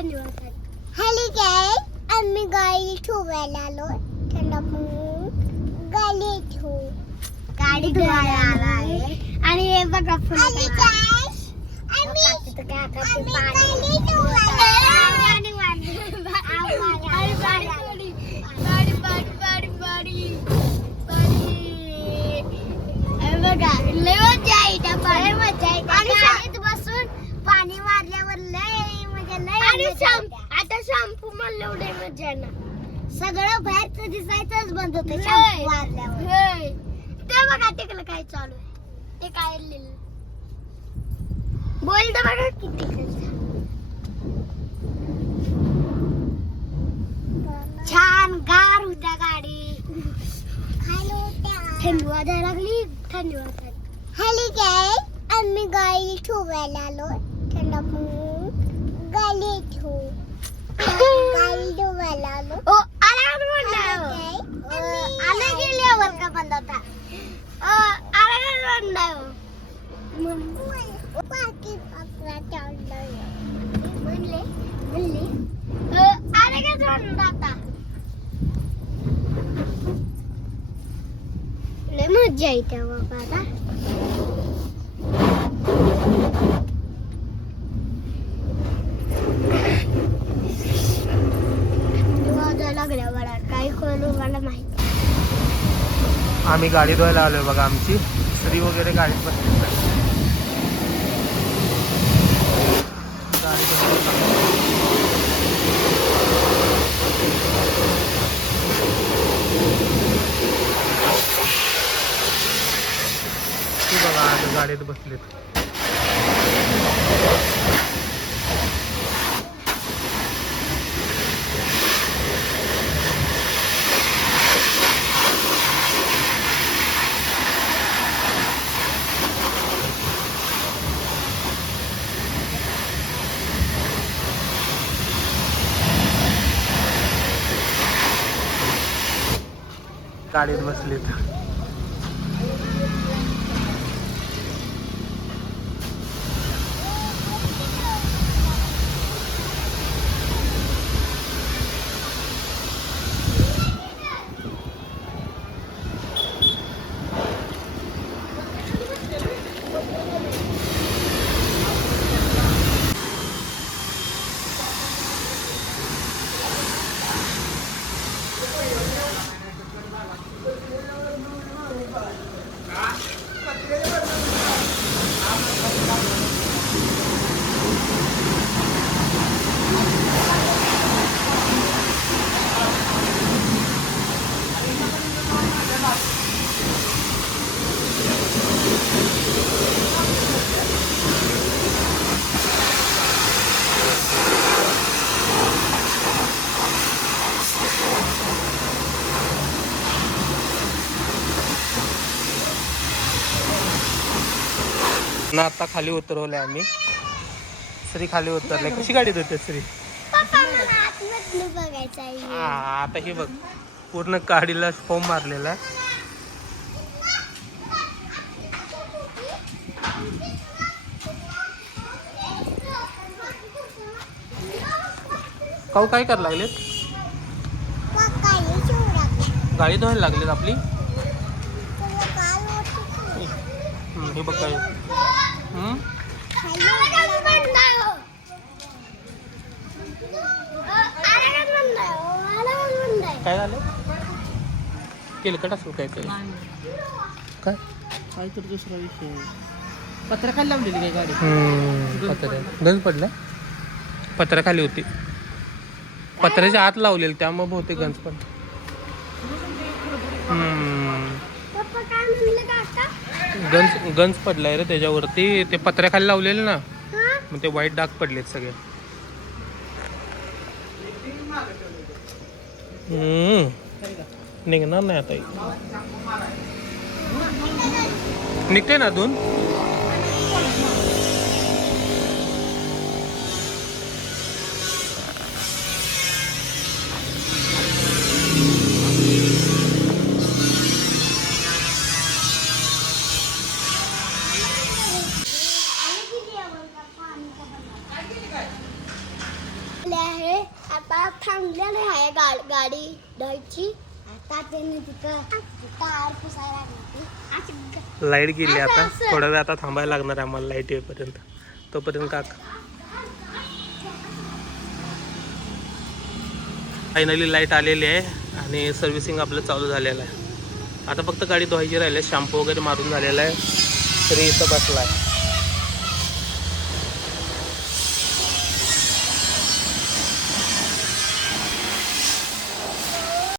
धन्यवाद. हॅलो गाईस, आम्ही गाडी ठेवायला आलो. त्याला गाडी धुवायला आलाय. आणि हे बघा गाडी बघा लय मजा येते. आणि शाळेत बसून पाणी मारल्यावर लय मजा. लय आता शॅम्पू मारल्यावर लय मजा येणार. सगळं बाहेरचं दिसायचंच बंद होतं शॅम्पू मारल्यावर. ते बघा तिकडे काय चालू आहे. ते काय लिहिलं बोल तर बघा किती छान गार होत्या गाडी. थंडी वाजायला लागली. थंडी वाजायला. हॅलो गाईस, आम्ही गाडी ठेवायला आलो. त्याला गाडी धुवायला आलो. आला गेल्यावर का बंद होता. मजा येते बाबा. आता लागल्या मला काय करू मला माहिती. आम्ही गाडी धुवायला आलोय बघा. आमची स्त्री वगैरे गाडीत बसली. गाडी बघा आता गाडीत बसलेत. गाडीत बसलेत. ना आता खाली उतरवले आम्ही. श्री खाली उतरले. कशी गाडीत होते श्री? आता हे बघ पूर्ण गाडीला फोम मारलेला. काऊ काय करायला लागलेत? गाडी धुवायला लागलेत आपली. हे बघ काय काय झालं? तेलकट असेल काहीतरी. काय तर दुसरा विषय पत्रा लावलेली काय गाडी. गंज पडला. पत्र्याखाली होती. पत्र्याच्या आत लावलेली त्यामुळे बहुतेक गंज पडला. गंज पडलाय रे त्याच्यावरती. ते पत्र्याखाली लावलेले ना मग ते वाईट डाग पडलेत सगळे. निघणार नाही आता. निघते ना अजून. आले आहे. आता थांबलेले आहे गाडी धुवायची. आता त्याने तिथं टायर पुसायला लागली. लाईट गेली असं, आता असं. थोडा वेळ आता थांबायला लागणार आहे आम्हाला लाईट येईपर्यंत. तोपर्यंत काका फायनली लाईट आलेली आहे आणि सर्व्हिसिंग आपलं चालू झालेलं आहे. आता फक्त गाडी धुवायची राहिली आहे. शॅम्पू वगैरे मारून झालेला आहे. तरी इथं बसला आहे.